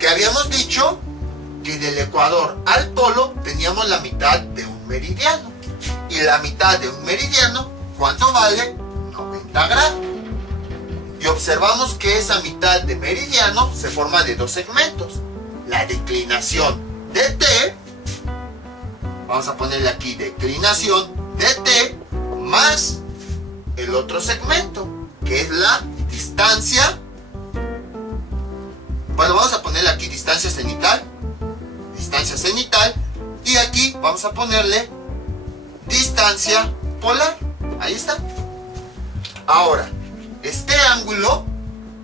que habíamos dicho que del ecuador al polo teníamos la mitad de un meridiano. Y la mitad de un meridiano, ¿cuánto vale? 90 grados. Y observamos que esa mitad de meridiano se forma de dos segmentos. La declinación de T, vamos a ponerle aquí declinación de T, más el otro segmento, que es la distancia. Bueno, vamos a ponerle aquí distancia cenital, y aquí vamos a ponerle distancia polar. Ahí está. Ahora, este ángulo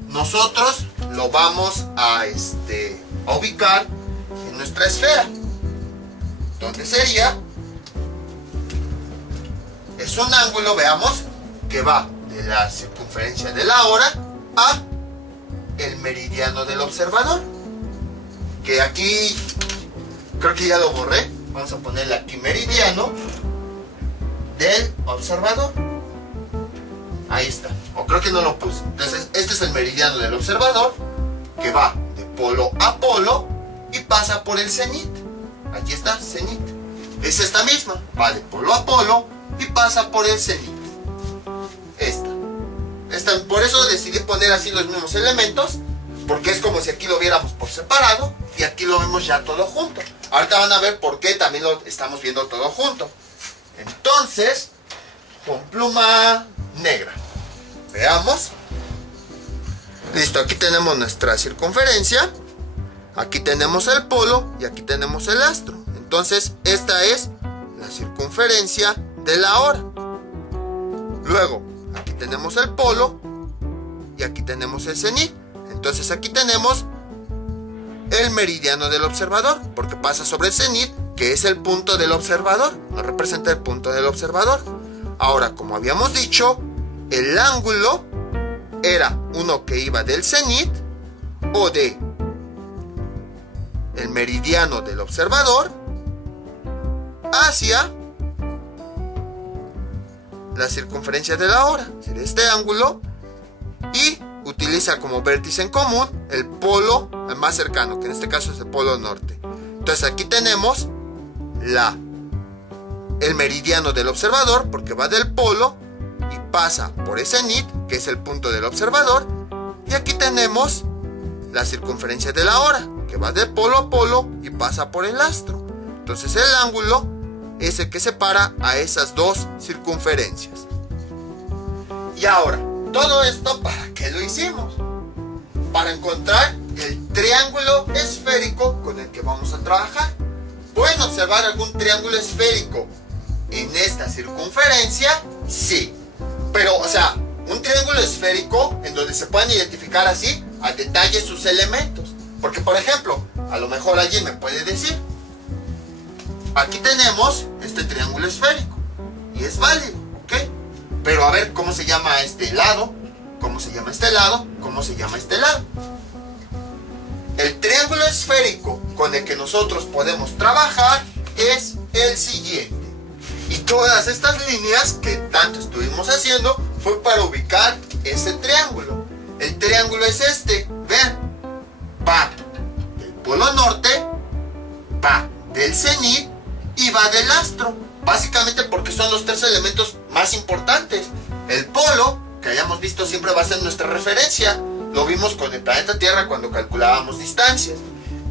nosotros lo vamos a ubicar en nuestra esfera, donde sería, es un ángulo, veamos, que va de la circunferencia de la hora a el meridiano del observador. Que aquí creo que ya lo borré. Vamos a ponerle aquí meridiano del observador. Ahí está. O creo que no lo puse. Entonces, este es el meridiano del observador, que va de polo a polo y pasa por el cenit. Aquí está, cenit. Es esta misma. Va de polo a polo y pasa por el cenit. Por eso decidí poner así los mismos elementos, porque es como si aquí lo viéramos por separado y aquí lo vemos ya todo junto. Ahorita van a ver por qué también lo estamos viendo todo junto. Entonces, con pluma negra, veamos. Listo, aquí tenemos nuestra circunferencia, aquí tenemos el polo y aquí tenemos el astro. Entonces, esta es la circunferencia de la hora. Luego, aquí tenemos el polo y aquí tenemos el cenit. Entonces aquí tenemos el meridiano del observador, porque pasa sobre el cenit, que es el punto del observador, no representa el punto del observador. Ahora, como habíamos dicho, el ángulo era uno que iba del cenit o de el meridiano del observador hacia la circunferencia de la hora. Sería este ángulo, y utiliza como vértice en común el polo más cercano, que en este caso es el polo norte. Entonces aquí tenemos el meridiano del observador, porque va del polo y pasa por el cenit, que es el punto del observador, y aquí tenemos la circunferencia de la hora, que va de polo a polo y pasa por el astro. Entonces el ángulo es el que separa a esas dos circunferencias. Y ahora, todo esto, ¿para qué lo hicimos? Para encontrar el triángulo esférico con el que vamos a trabajar. ¿Pueden observar algún triángulo esférico en esta circunferencia? Sí. Pero, o sea, un triángulo esférico en donde se puedan identificar así a detalle sus elementos. Porque, por ejemplo, a lo mejor alguien me puede decir, aquí tenemos este triángulo esférico y es válido, ¿ok? Pero a ver, ¿cómo se llama este lado? ¿Cómo se llama este lado? ¿Cómo se llama este lado? El triángulo esférico con el que nosotros podemos trabajar es el siguiente. Y todas estas líneas que tanto estuvimos haciendo fue para ubicar ese triángulo. El triángulo es este, vean, va del polo norte, va del cenit y va del astro. Básicamente porque son los tres elementos más importantes. El polo, que hayamos visto, siempre va a ser nuestra referencia. Lo vimos con el planeta Tierra cuando calculábamos distancias.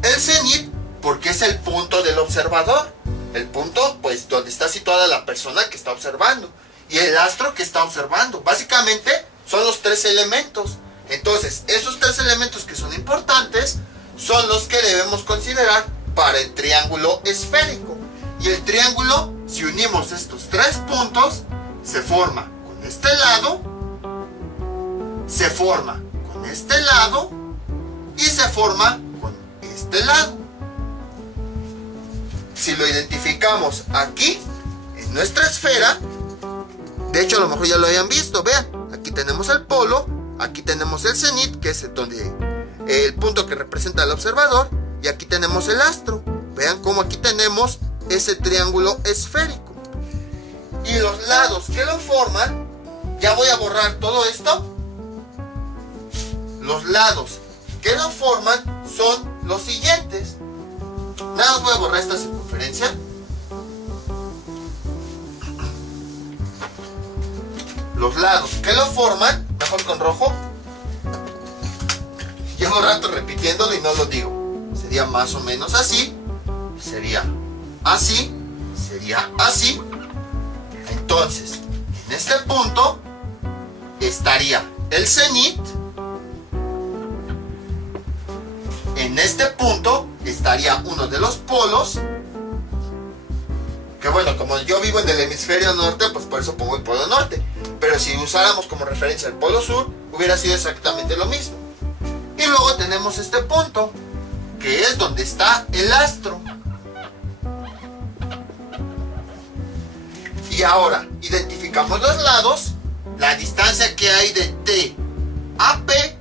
El cenit, porque es el punto del observador. El punto, pues, donde está situada la persona que está observando. Y el astro que está observando. Básicamente, son los tres elementos. Entonces, esos tres elementos que son importantes son los que debemos considerar para el triángulo esférico. Y el triángulo, si unimos estos tres puntos, se forma con este lado, se forma con este lado y se forma con este lado. Si lo identificamos aquí, en nuestra esfera, de hecho a lo mejor ya lo hayan visto, vean, aquí tenemos el polo, aquí tenemos el cenit, que es donde el punto que representa al observador, y aquí tenemos el astro. Vean cómo aquí tenemos ese triángulo esférico. Y los lados que lo forman, ya voy a borrar todo esto. Los lados que lo forman son los siguientes. Nada más voy a borrar esta circunferencia. Los lados que lo forman, mejor con rojo. Llevo rato repitiéndolo y no lo digo. Sería más o menos así. Sería así. Sería así. Entonces, en este punto estaría el cenit. En este punto estaría uno de los polos. Que bueno, como yo vivo en el hemisferio norte, pues por eso pongo el polo norte. Pero si usáramos como referencia el polo sur, hubiera sido exactamente lo mismo. Y luego tenemos este punto, que es donde está el astro. Y ahora identificamos los lados la distancia que hay de T a P,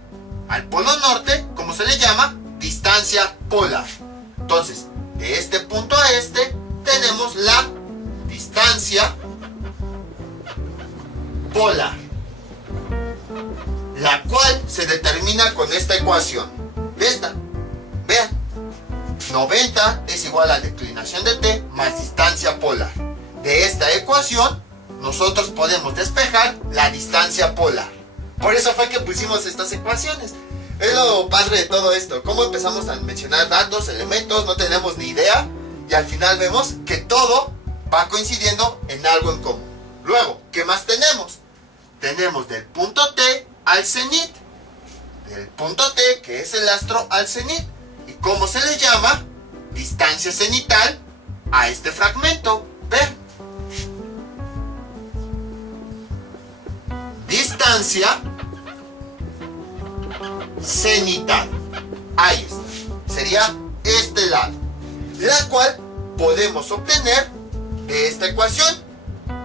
al polo norte, como se le llama, distancia polar. Entonces, de este punto a este, tenemos la distancia polar, la cual se determina con esta ecuación. Esta, vean, 90 es igual a la declinación de T más distancia polar. De esta ecuación, nosotros podemos despejar la distancia polar. Por eso fue que pusimos estas ecuaciones. Es lo padre de todo esto. Cómo empezamos a mencionar datos, elementos, no tenemos ni idea. Y al final vemos que todo va coincidiendo en algo en común. Luego, ¿qué más tenemos? Tenemos del punto T al cenit. Del punto T, que es el astro, al cenit. ¿Y cómo se le llama? Distancia cenital a este fragmento. Vean. Distancia cenital. Ahí está. Sería este lado. La cual podemos obtener de esta ecuación.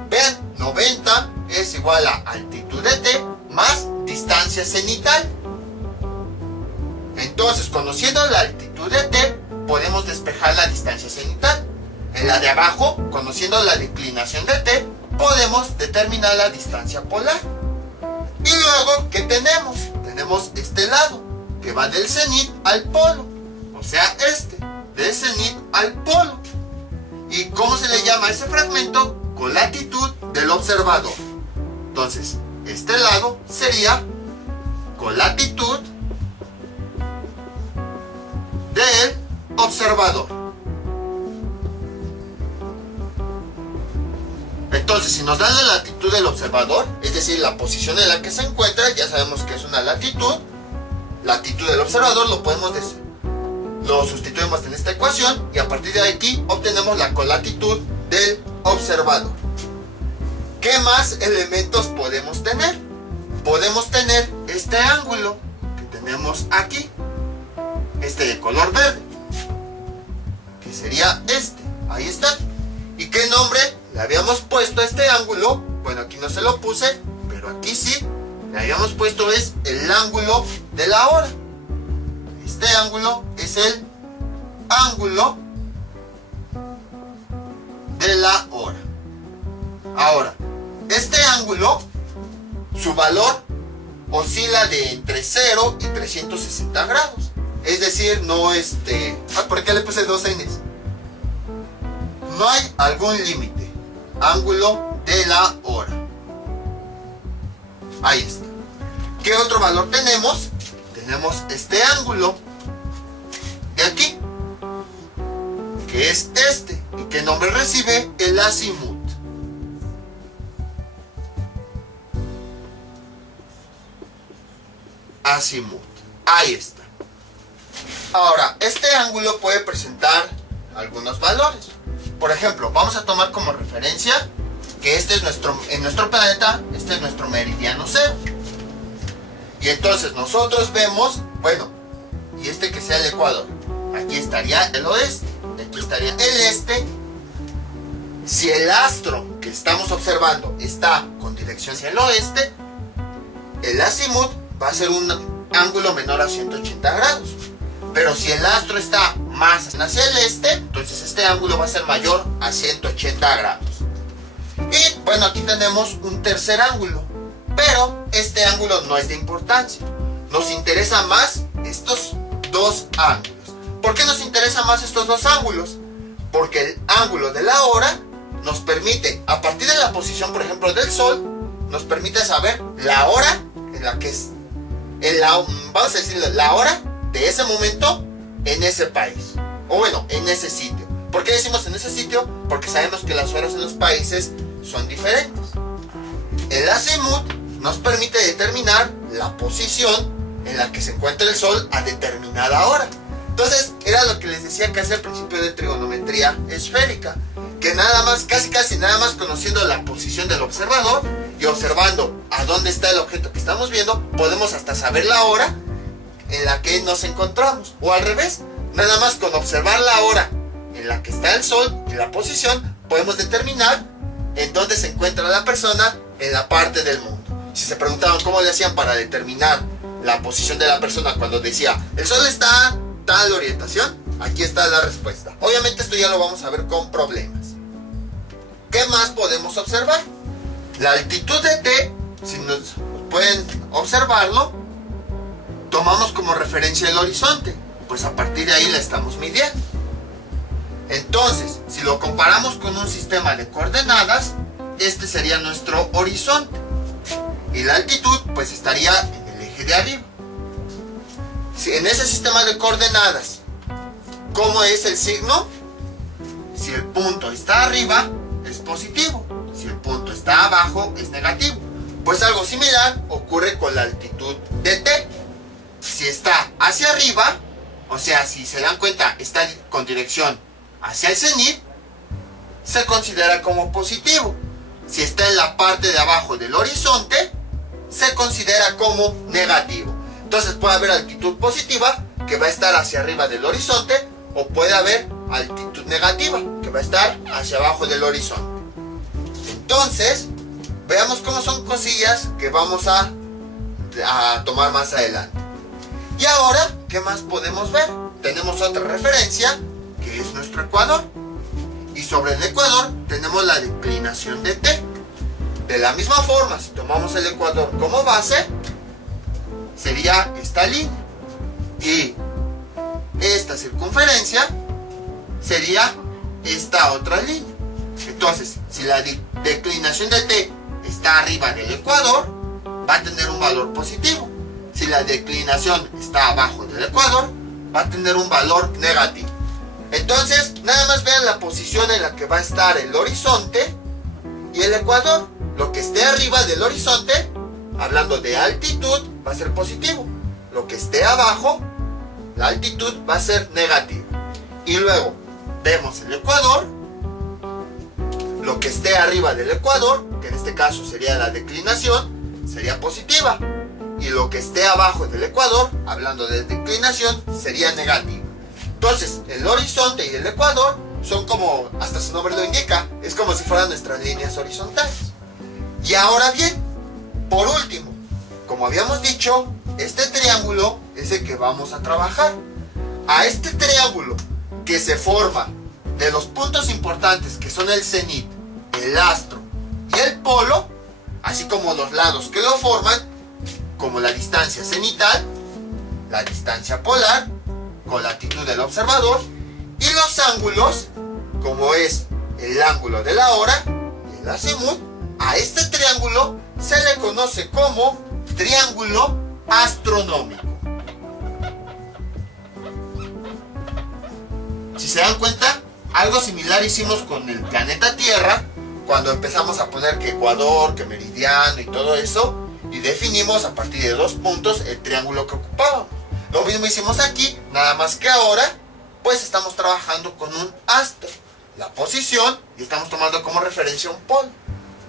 Vean, 90 es igual a altitud de T más distancia cenital. Entonces, conociendo la altitud de T, podemos despejar la distancia cenital. En la de abajo, conociendo la declinación de T, podemos determinar la distancia polar. Y luego, ¿qué tenemos? Tenemos este lado, que va del cenit al polo. O sea, este, del cenit al polo. ¿Y cómo se le llama a ese fragmento? Con latitud del observador. Entonces, este lado sería con latitud del observador. Entonces, si nos dan la latitud del observador, es decir, la posición en la que se encuentra, ya sabemos que es una latitud. Latitud del observador lo sustituimos en esta ecuación y a partir de aquí obtenemos la colatitud del observador. ¿Qué más elementos podemos tener? Podemos tener este ángulo que tenemos aquí, este de color verde, que sería este. Ahí está. ¿Y qué nombre le habíamos puesto a este ángulo? Bueno, aquí no se lo puse, pero aquí sí. Le habíamos puesto es el ángulo de la hora. Este ángulo es el ángulo de la hora. Ahora, este ángulo, su valor oscila de entre 0 y 360 grados. Es decir, no ¿por qué le puse 2 N's? No hay algún límite. Ángulo de la hora. Ahí está. ¿Qué otro valor tenemos? Tenemos este ángulo de aquí, que es este. ¿Y qué nombre recibe? El azimut. Azimut. Ahí está. Ahora, este ángulo puede presentar algunos valores. Por ejemplo, vamos a tomar como referencia que en nuestro planeta, este es nuestro meridiano cero. Y entonces nosotros vemos, bueno, y este que sea el ecuador. Aquí estaría el oeste, aquí estaría el este. Si el astro que estamos observando está con dirección hacia el oeste, el azimut va a ser un ángulo menor a 180 grados. Pero si el astro está más hacia el este, entonces este ángulo va a ser mayor a 180 grados. Y bueno, aquí tenemos un tercer ángulo, pero este ángulo no es de importancia. Nos interesa más estos dos ángulos. ¿Por qué nos interesa más estos dos ángulos? Porque el ángulo de la hora nos permite, a partir de la posición, por ejemplo, del Sol, nos permite saber la hora en la que es, vamos a decirle, la hora de ese momento en ese país, o bueno, en ese sitio. ¿Por qué decimos en ese sitio? Porque sabemos que las horas en los países son diferentes. El azimut nos permite determinar la posición en la que se encuentra el Sol a determinada hora. Entonces, era lo que les decía que hace al principio de trigonometría esférica, que nada más, casi nada más conociendo la posición del observador y observando a dónde está el objeto que estamos viendo, podemos hasta saber la hora en la que nos encontramos. O al revés, nada más con observar la hora en la que está el Sol y la posición, podemos determinar en dónde se encuentra la persona en la parte del mundo. Si se preguntaban cómo le hacían para determinar la posición de la persona cuando decía el sol está a tal orientación, aquí está la respuesta. Obviamente esto ya lo vamos a ver con problemas. ¿Qué más podemos observar? La altitud de T, si nos pueden observarlo, tomamos como referencia el horizonte, pues a partir de ahí la estamos midiendo. Entonces, si lo comparamos con un sistema de coordenadas, este sería nuestro horizonte. Y la altitud, pues estaría en el eje de arriba. Si en ese sistema de coordenadas, ¿cómo es el signo? Si el punto está arriba, es positivo. Si el punto está abajo, es negativo. Pues algo similar ocurre con la altitud de T. Si está hacia arriba, o sea, si se dan cuenta, está con dirección hacia el cenit, se considera como positivo. Si está en la parte de abajo del horizonte, se considera como negativo. Entonces puede haber altitud positiva, que va a estar hacia arriba del horizonte, o puede haber altitud negativa, que va a estar hacia abajo del horizonte. Entonces, veamos cómo son cosillas que vamos a tomar más adelante. Y ahora, ¿qué más podemos ver? Tenemos otra referencia, que es nuestro ecuador. Y sobre el ecuador tenemos la declinación de T. De la misma forma, si tomamos el ecuador como base, sería esta línea. Y esta circunferencia sería esta otra línea. Entonces, si la declinación de T está arriba del ecuador, va a tener un valor positivo. Si la declinación está abajo del ecuador, va a tener un valor negativo. Entonces, nada más vean la posición en la que va a estar el horizonte y el ecuador. Lo que esté arriba del horizonte, hablando de altitud, va a ser positivo. Lo que esté abajo, la altitud va a ser negativa. Y luego, vemos el ecuador. Lo que esté arriba del ecuador, que en este caso sería la declinación, sería positiva. Y lo que esté abajo del ecuador, hablando de declinación, sería negativo. Entonces, el horizonte y el ecuador son como, hasta su nombre lo indica, es como si fueran nuestras líneas horizontales. Y ahora bien, por último, como habíamos dicho, este triángulo es el que vamos a trabajar. A este triángulo que se forma de los puntos importantes que son el cenit, el astro y el polo, así como los lados que lo forman, como la distancia cenital, la distancia polar, con la latitud del observador, y los ángulos, como es el ángulo de la hora y el azimut, a este triángulo se le conoce como triángulo astronómico. Si se dan cuenta, algo similar hicimos con el planeta Tierra, cuando empezamos a poner que ecuador, que meridiano y todo eso, y definimos a partir de 2 puntos el triángulo que ocupábamos. Lo mismo hicimos aquí, nada más que ahora, pues estamos trabajando con un astro, la posición, y estamos tomando como referencia un polo.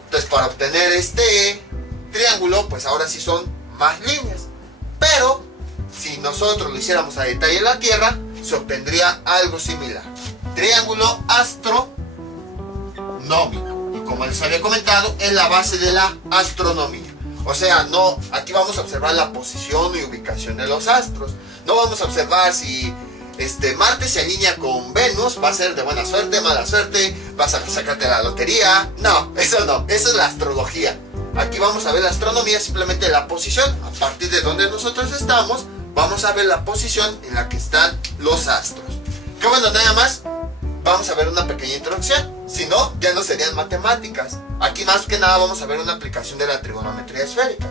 Entonces, para obtener este triángulo, pues ahora sí son más líneas. Pero, si nosotros lo hiciéramos a detalle en la Tierra, se obtendría algo similar. Triángulo astronómico. Y como les había comentado, es la base de la astronomía. O sea, no, aquí vamos a observar la posición y ubicación de los astros. No vamos a observar si Marte se alinea con Venus, va a ser de buena suerte, mala suerte, vas a sacarte la lotería. No, eso es la astrología. Aquí vamos a ver la astronomía, simplemente la posición. A partir de donde nosotros estamos, vamos a ver la posición en la que están los astros. Que bueno, nada más, vamos a ver una pequeña introducción. Si no, ya no serían matemáticas. Aquí más que nada vamos a ver una aplicación de la trigonometría esférica.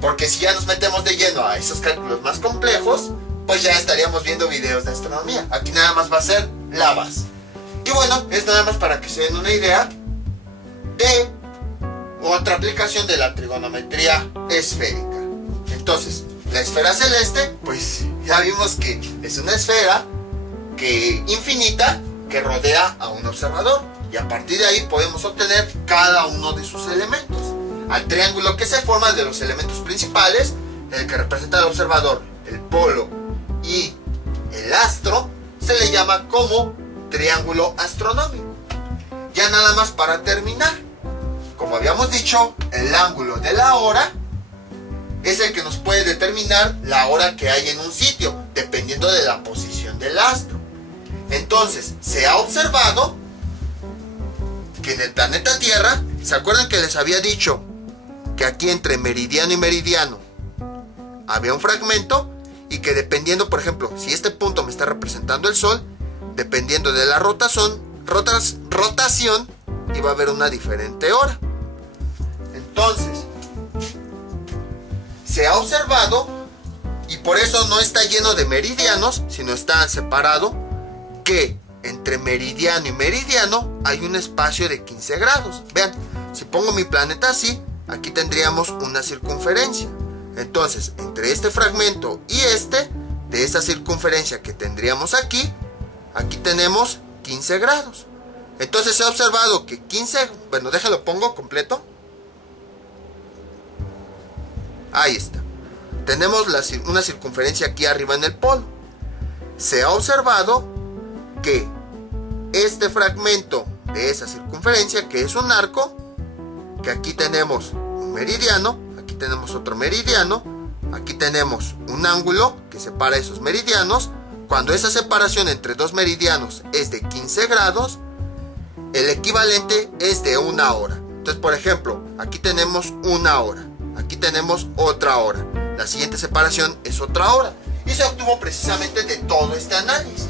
Porque si ya nos metemos de lleno a esos cálculos más complejos, pues ya estaríamos viendo videos de astronomía. Aquí nada más va a ser la base. Y bueno, es nada más para que se den una idea de otra aplicación de la trigonometría esférica. Entonces, la esfera celeste, pues ya vimos que es una esfera infinita que rodea a un observador. Y a partir de ahí podemos obtener cada uno de sus elementos. Al triángulo que se forma de los elementos principales, el que representa al observador, el polo y el astro, se le llama como triángulo astronómico. Ya nada más para terminar, como habíamos dicho, el ángulo de la hora es el que nos puede determinar la hora que hay en un sitio, dependiendo de la posición del astro. Entonces, se ha observado que en el planeta Tierra, ¿se acuerdan que les había dicho que aquí entre meridiano y meridiano había un fragmento? Y que dependiendo, por ejemplo, si este punto me está representando el Sol, dependiendo de la rotación, iba a haber una diferente hora. Entonces, se ha observado, y por eso no está lleno de meridianos, sino está separado, que entre meridiano y meridiano hay un espacio de 15 grados. Vean, si pongo mi planeta así, aquí tendríamos una circunferencia. Entonces, entre este fragmento y de esa circunferencia que tendríamos aquí tenemos 15 grados. Entonces se ha observado que 15, bueno, déjalo pongo completo. Ahí está. Tenemos una circunferencia aquí arriba en el polo. Se ha observado que este fragmento de esa circunferencia, que es un arco, que aquí tenemos un meridiano, aquí tenemos otro meridiano, aquí tenemos un ángulo que separa esos meridianos. Cuando esa separación entre dos meridianos es de 15 grados, el equivalente es de una hora. Entonces, por ejemplo, aquí tenemos una hora, aquí tenemos otra hora, la siguiente separación es otra hora, y se obtuvo precisamente de todo este análisis.